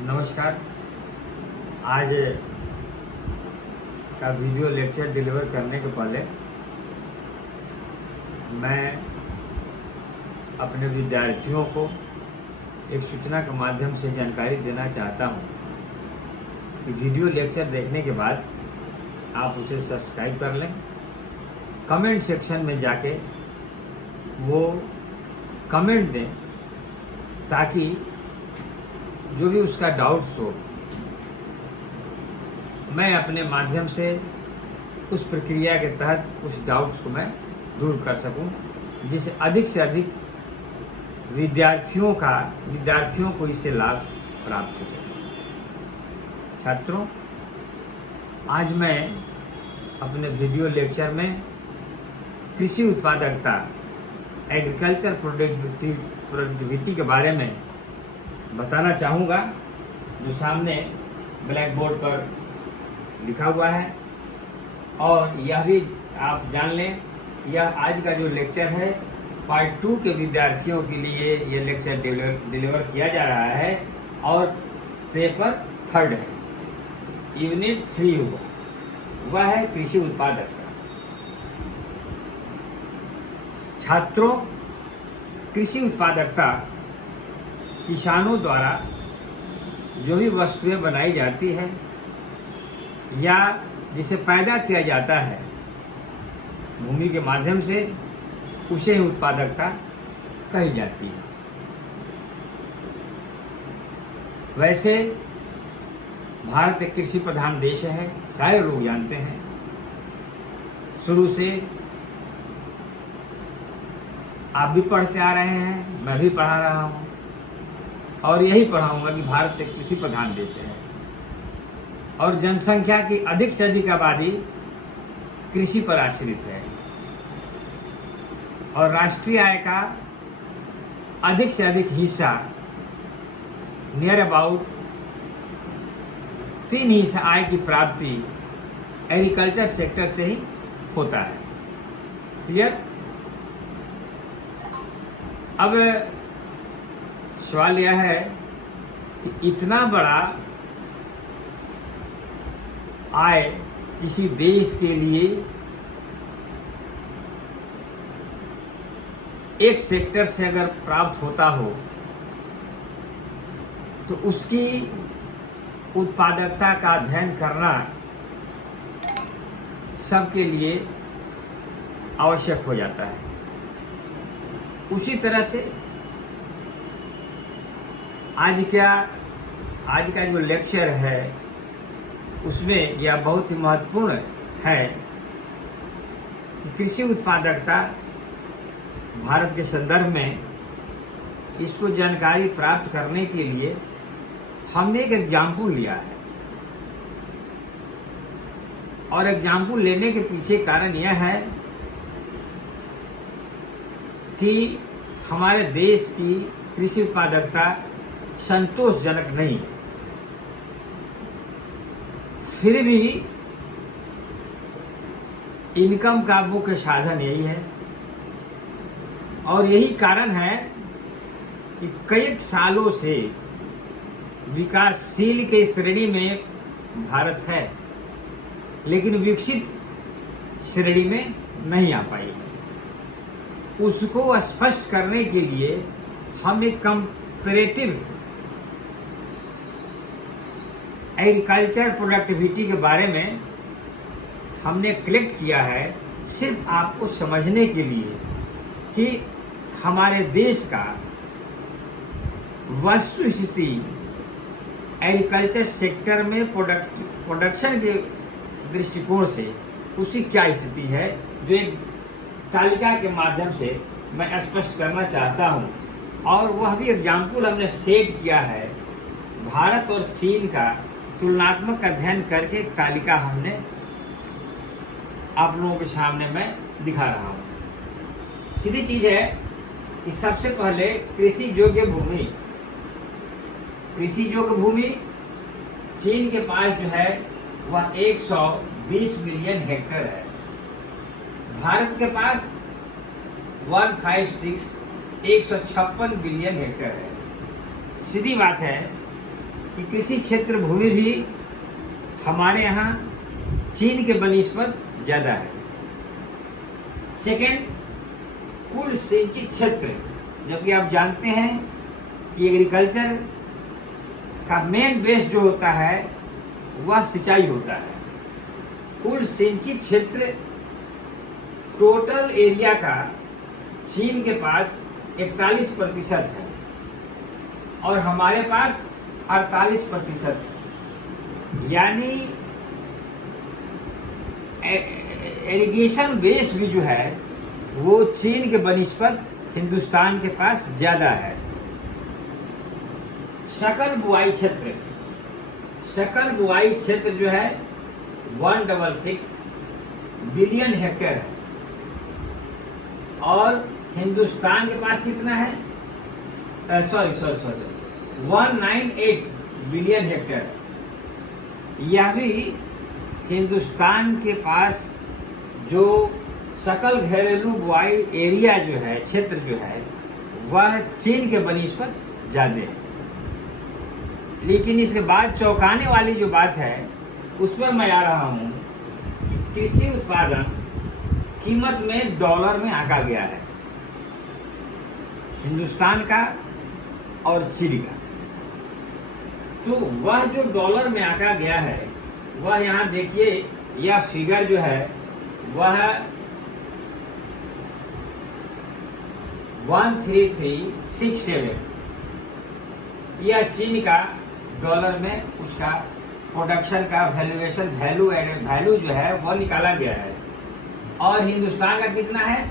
नमस्कार। आज का वीडियो लेक्चर डिलीवर करने के पहले मैं अपने विद्यार्थियों को एक सूचना के माध्यम से जानकारी देना चाहता हूं कि वीडियो लेक्चर देखने के बाद आप उसे सब्सक्राइब कर लें। कमेंट सेक्शन में जाके वो कमेंट दें ताकि जो भी उसका डाउट्स हो मैं अपने माध्यम से उस प्रक्रिया के तहत उस डाउट्स को मैं दूर कर सकूं, जिससे अधिक से अधिक विद्यार्थियों को इससे लाभ प्राप्त हो सके। छात्रों, आज मैं अपने वीडियो लेक्चर में कृषि उत्पादकता एग्रीकल्चर प्रोडक्टिविटी के बारे में बताना चाहूँगा, जो सामने ब्लैक बोर्ड पर लिखा हुआ है। और यह भी आप जान लें, यह आज का जो लेक्चर है पार्ट 2 के विद्यार्थियों के लिए यह लेक्चर डिलीवर किया जा रहा है और पेपर 3 है, यूनिट 3 हुआ, वह है कृषि उत्पादकता। छात्रों, कृषि उत्पादकता किसानों द्वारा जो भी वस्तुएं बनाई जाती है या जिसे पैदा किया जाता है भूमि के माध्यम से, उसे ही उत्पादकता कही जाती है। वैसे भारत एक कृषि प्रधान देश है, सारे लोग जानते हैं। शुरू से आप भी पढ़ते आ रहे हैं, मैं भी पढ़ा रहा हूं और यही पढ़ाऊंगा कि भारत एक कृषि प्रधान देश है और जनसंख्या की अधिक से अधिक आबादी कृषि पर आश्रित है और राष्ट्रीय आय का अधिक से अधिक हिस्सा नियर अबाउट 3 हिस्सा आय की प्राप्ति एग्रीकल्चर सेक्टर से ही होता है। क्लियर? अब सवाल यह है कि इतना बड़ा आय किसी देश के लिए एक सेक्टर से अगर प्राप्त होता हो तो उसकी उत्पादकता का अध्ययन करना सबके लिए आवश्यक हो जाता है। उसी तरह से आज का जो लेक्चर है उसमें यह बहुत ही महत्वपूर्ण है कि कृषि उत्पादकता भारत के संदर्भ में इसको जानकारी प्राप्त करने के लिए हमने एक एग्जाम्पल लिया है और एग्जाम्पल लेने के पीछे कारण यह है कि हमारे देश की कृषि उत्पादकता संतोषजनक नहीं है, फिर भी इनकम का मुख्य साधन यही है और यही कारण है कि कई सालों से विकासशील के श्रेणी में भारत है लेकिन विकसित श्रेणी में नहीं आ पाई है। उसको स्पष्ट करने के लिए हम एक कंपैरेटिव एग्रीकल्चर प्रोडक्टिविटी के बारे में हमने कलेक्ट किया है, सिर्फ आपको समझने के लिए कि हमारे देश का वस्तुस्थिति एग्रीकल्चर सेक्टर में प्रोडक्शन के दृष्टिकोण से उसकी क्या स्थिति है, जो एक तालिका के माध्यम से मैं स्पष्ट करना चाहता हूं। और वह भी एग्जाम्पल हमने सेट किया है, भारत और चीन का तुलनात्मक अध्ययन करके तालिका हमने आप लोगों के सामने मैं दिखा रहा हूं। सीधी चीज है कि सबसे पहले कृषि योग्य भूमि चीन के पास जो है वह 120 मिलियन हेक्टेयर है, भारत के पास 156 बिलियन हेक्टेयर है। सीधी बात है कि कृषि क्षेत्र भूमि भी हमारे यहाँ चीन के बनिस्पत ज़्यादा है। सेकेंड, कुल सिंचित क्षेत्र, जबकि आप जानते हैं कि एग्रीकल्चर का मेन बेस जो होता है वह सिंचाई होता है। कुल सिंचित क्षेत्र टोटल एरिया का चीन के पास 41% है और हमारे पास 48% है। यानी इरिगेशन बेस भी जो है वो चीन के बनिस्पत हिंदुस्तान के पास ज़्यादा है। सकल बुआई क्षेत्र जो है 166 बिलियन हेक्टेयर है और हिंदुस्तान के पास कितना है? 198 बिलियन हेक्टेयर है। यह भी हिंदुस्तान के पास जो सकल घरेलू बुआई एरिया जो है, क्षेत्र जो है, वह चीन के बनिस्पत ज़्यादा है। लेकिन इसके बाद चौंकाने वाली जो बात है उस पर मैं आ रहा हूँ कि कृषि उत्पादन कीमत में डॉलर में आंका गया है, हिंदुस्तान का और चीन का। तो वह जो डॉलर में आंका गया है वह यहाँ देखिए, यह फिगर जो है वह 13367, यह चीन का डॉलर में उसका प्रोडक्शन का वैल्यू जो है वह निकाला गया है। और हिंदुस्तान का कितना है?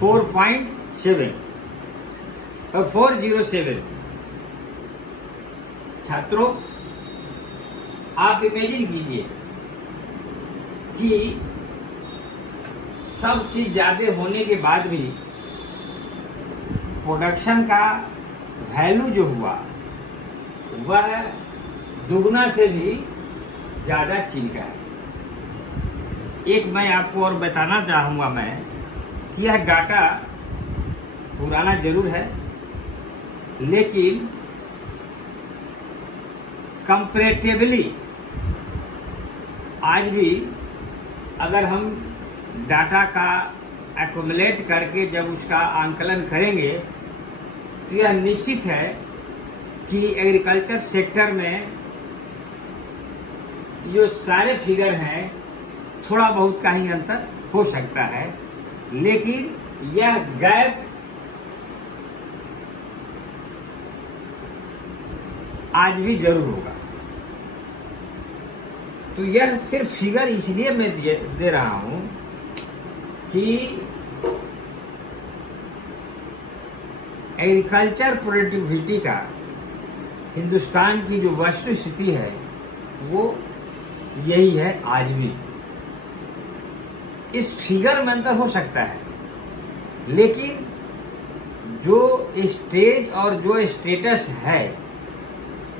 4.7 और 407। छात्रों, आप इमेजिन कीजिए कि सब चीज ज्यादा होने के बाद भी प्रोडक्शन का वैल्यू जो हुआ वह दुगना से भी ज्यादा चीन का है। एक मैं आपको और बताना चाहूँगा मैं कि यह डाटा पुराना जरूर है, लेकिन कंपैरेटिवली आज भी अगर हम डाटा का एक्युमुलेट करके जब उसका आंकलन करेंगे तो यह निश्चित है कि एग्रीकल्चर सेक्टर में जो सारे फिगर हैं थोड़ा बहुत का ही अंतर हो सकता है, लेकिन यह गैप आज भी जरूर होगा। तो यह सिर्फ फिगर इसलिए मैं दे रहा हूं कि एग्रीकल्चर प्रोडक्टिविटी का हिंदुस्तान की जो वस्तु स्थिति है वो यही है आज भी। इस फिगर में अंतर हो सकता है, लेकिन जो स्टेज और जो स्टेटस है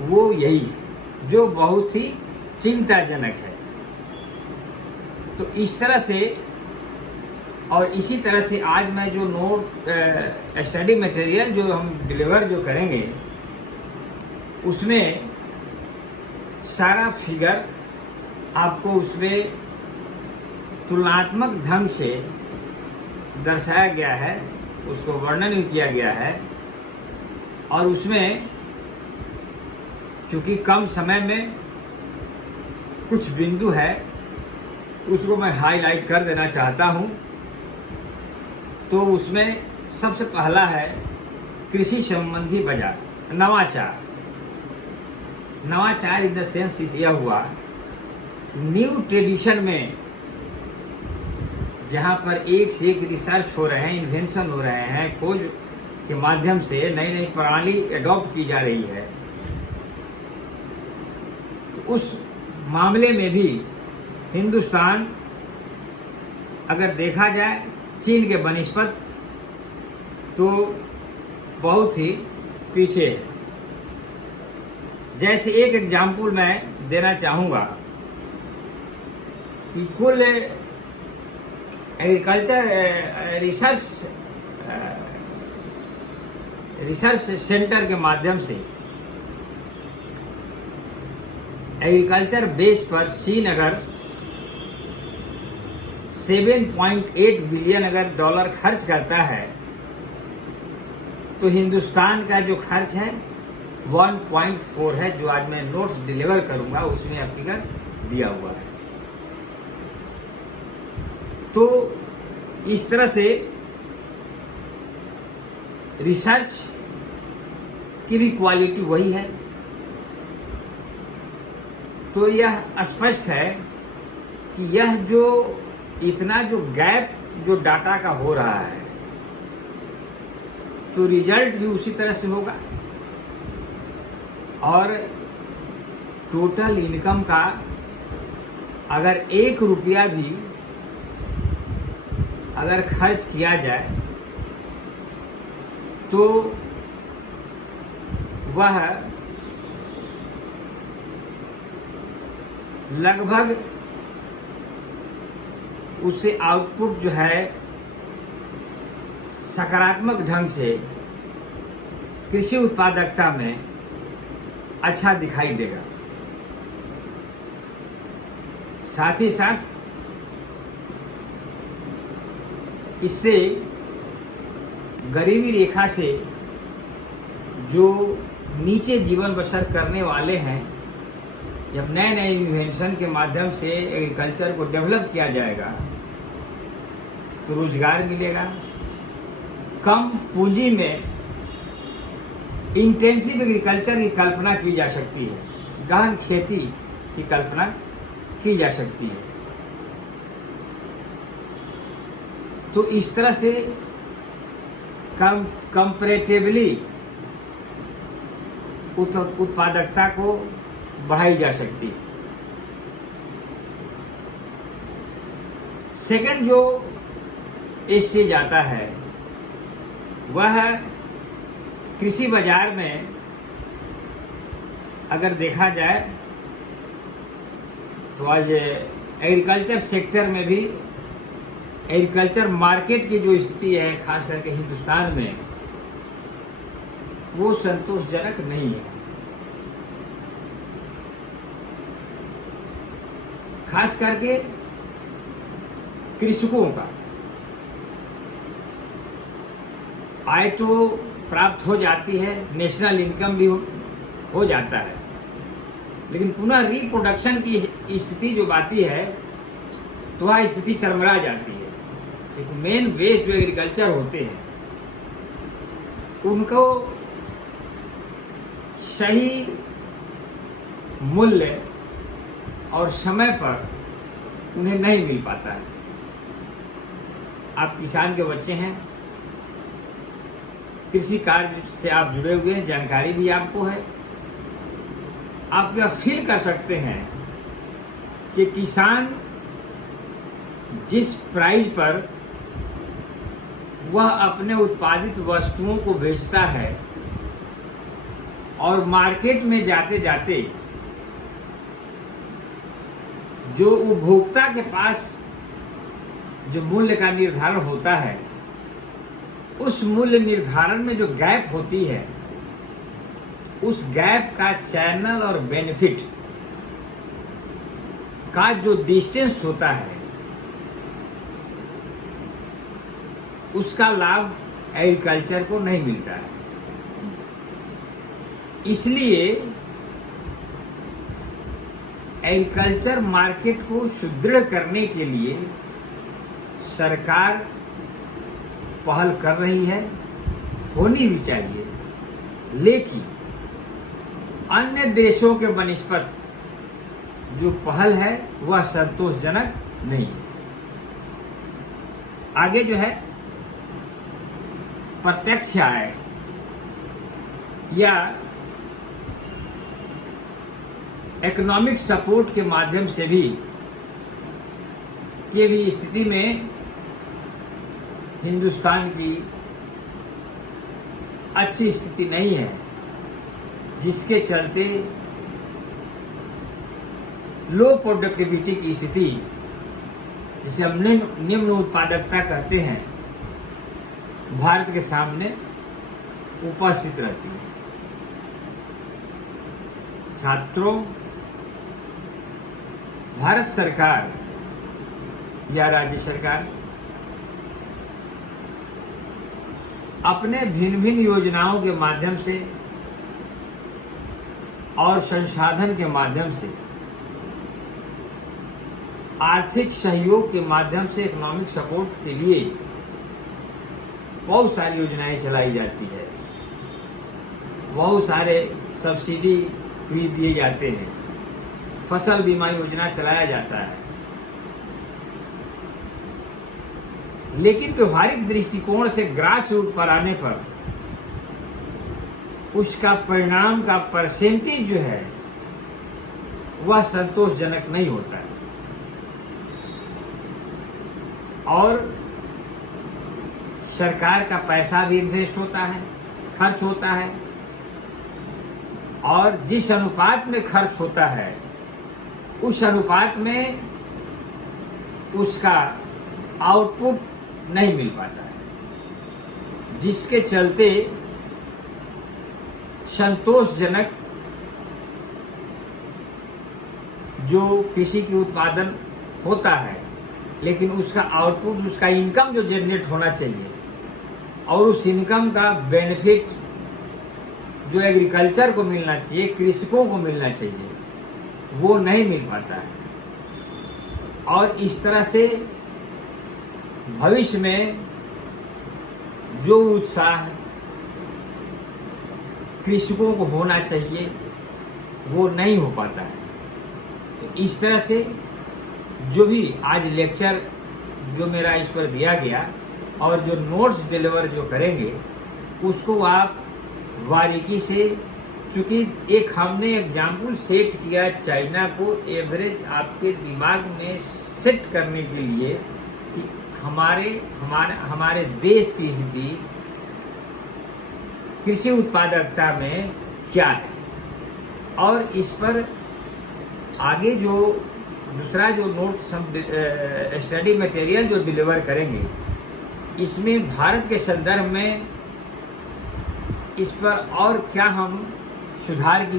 वो यही है, जो बहुत ही चिंताजनक है। तो इस तरह से और इसी तरह से आज मैं जो नोट स्टडी मटेरियल जो हम डिलीवर जो करेंगे उसमें सारा फिगर आपको उसमें तुलनात्मक ढंग से दर्शाया गया है, उसको वर्णन भी किया गया है। और उसमें चूंकि कम समय में कुछ बिंदु है उसको मैं हाईलाइट कर देना चाहता हूं। तो उसमें सबसे पहला है कृषि संबंधी बाजार, नवाचार इन द सेंस यह हुआ न्यू ट्रेडिशन में, जहां पर एक से एक रिसर्च हो रहे हैं, इन्वेंशन हो रहे हैं, खोज के माध्यम से नई नई प्रणाली एडॉप्ट की जा रही है। तो उस मामले में भी हिंदुस्तान अगर देखा जाए चीन के बनिस्पत तो बहुत ही पीछे है। जैसे एक एग्जाम्पल मैं देना चाहूँगा कि कुल एग्रीकल्चर रिसर्च सेंटर के माध्यम से एग्रीकल्चर बेस पर चीन अगर 7.8 बिलियन अगर डॉलर खर्च करता है तो हिंदुस्तान का जो खर्च है 1.4 है, जो आज मैं नोट्स डिलीवर करूंगा उसमें यह फिगर दिया हुआ है। तो इस तरह से रिसर्च की भी क्वालिटी वही है। तो यह स्पष्ट है कि यह जो इतना जो गैप जो डाटा का हो रहा है तो रिजल्ट भी उसी तरह से होगा। और टोटल इनकम का अगर 1 रुपया भी अगर खर्च किया जाए तो वह लगभग उससे आउटपुट जो है सकारात्मक ढंग से कृषि उत्पादकता में अच्छा दिखाई देगा। साथ ही साथ इससे गरीबी रेखा से जो नीचे जीवन बसर करने वाले हैं, जब नए नए इन्वेंशन के माध्यम से एग्रीकल्चर को डेवलप किया जाएगा तो रोजगार मिलेगा। कम पूंजी में इंटेंसिव एग्रीकल्चर की कल्पना की जा सकती है, गहन खेती की कल्पना की जा सकती है। तो इस तरह से कंपैरेटिवली उत्पादकता को बढ़ाई जा सकती है। सेकंड जो स्टेज आता है वह कृषि बाजार में अगर देखा जाए तो आज एग्रीकल्चर सेक्टर में भी एग्रीकल्चर मार्केट की जो स्थिति है खास करके हिंदुस्तान में वो संतोषजनक नहीं है। खास करके कृषकों का आय तो प्राप्त हो जाती है, नेशनल इनकम भी हो जाता है, लेकिन पुनः रिप्रोडक्शन की स्थिति जो आती है तो वह स्थिति चरमरा जाती है। क्योंकि मेन बेस जो एग्रीकल्चर होते हैं उनको सही मूल्य और समय पर उन्हें नहीं मिल पाता है। आप किसान के बच्चे हैं, कृषि कार्य से आप जुड़े हुए हैं, जानकारी भी आपको है। आप यह फील कर सकते हैं कि किसान जिस प्राइस पर वह अपने उत्पादित वस्तुओं को बेचता है और मार्केट में जाते जाते जो उपभोक्ता के पास जो मूल्य का निर्धारण होता है, उस मूल्य निर्धारण में जो गैप होती है, उस गैप का चैनल और बेनिफिट का जो डिस्टेंस होता है उसका लाभ एग्रीकल्चर को नहीं मिलता है। इसलिए एग्रीकल्चर मार्केट को सुदृढ़ करने के लिए सरकार पहल कर रही है, होनी भी चाहिए, लेकिन अन्य देशों के बनिस्पत जो पहल है वह संतोषजनक नहीं है। आगे जो है प्रत्यक्ष आय या इकोनॉमिक सपोर्ट के माध्यम से भी स्थिति में हिंदुस्तान की अच्छी स्थिति नहीं है, जिसके चलते लो प्रोडक्टिविटी की स्थिति, जिसे हम निम्न उत्पादकता कहते हैं, भारत के सामने उपस्थित रहती है। छात्रों, भारत सरकार या राज्य सरकार अपने भिन्न भिन्न योजनाओं के माध्यम से और संसाधन के माध्यम से, आर्थिक सहयोग के माध्यम से, इकोनॉमिक सपोर्ट के लिए बहुत सारी योजनाएं चलाई जाती है, बहुत सारे सब्सिडी भी दिए जाते हैं, फसल बीमा योजना चलाया जाता है। लेकिन व्यवहारिक दृष्टिकोण से ग्रास रूट पर आने पर उसका परिणाम का परसेंटेज जो है वह संतोषजनक नहीं होता है और सरकार का पैसा भी इन्वेस्ट होता है, खर्च होता है, और जिस अनुपात में खर्च होता है उस अनुपात में उसका आउटपुट नहीं मिल पाता है, जिसके चलते संतोषजनक जो कृषि की उत्पादन होता है, लेकिन उसका आउटपुट, उसका इनकम जो जनरेट होना चाहिए और उस इनकम का बेनिफिट जो एग्रीकल्चर को मिलना चाहिए, कृषकों को मिलना चाहिए, वो नहीं मिल पाता है। और इस तरह से भविष्य में जो उत्साह कृषकों को होना चाहिए वो नहीं हो पाता है। तो इस तरह से जो भी आज लेक्चर जो मेरा इस पर दिया गया और जो नोट्स डिलीवर जो करेंगे उसको आप बारीकी से, चूंकि एक हमने एग्जाम्पल सेट किया चाइना को एवरेज आपके दिमाग में सेट करने के लिए कि हमारे देश की स्थिति कृषि उत्पादकता में क्या है, और इस पर आगे जो दूसरा जो नोट स्टडी मटेरियल जो डिलीवर करेंगे इसमें भारत के संदर्भ में इस पर और क्या हम सुधार की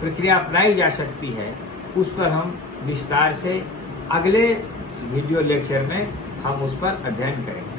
प्रक्रिया अपनाई जा सकती है उस पर हम विस्तार से अगले वीडियो लेक्चर में हम उस पर अध्ययन करेंगे।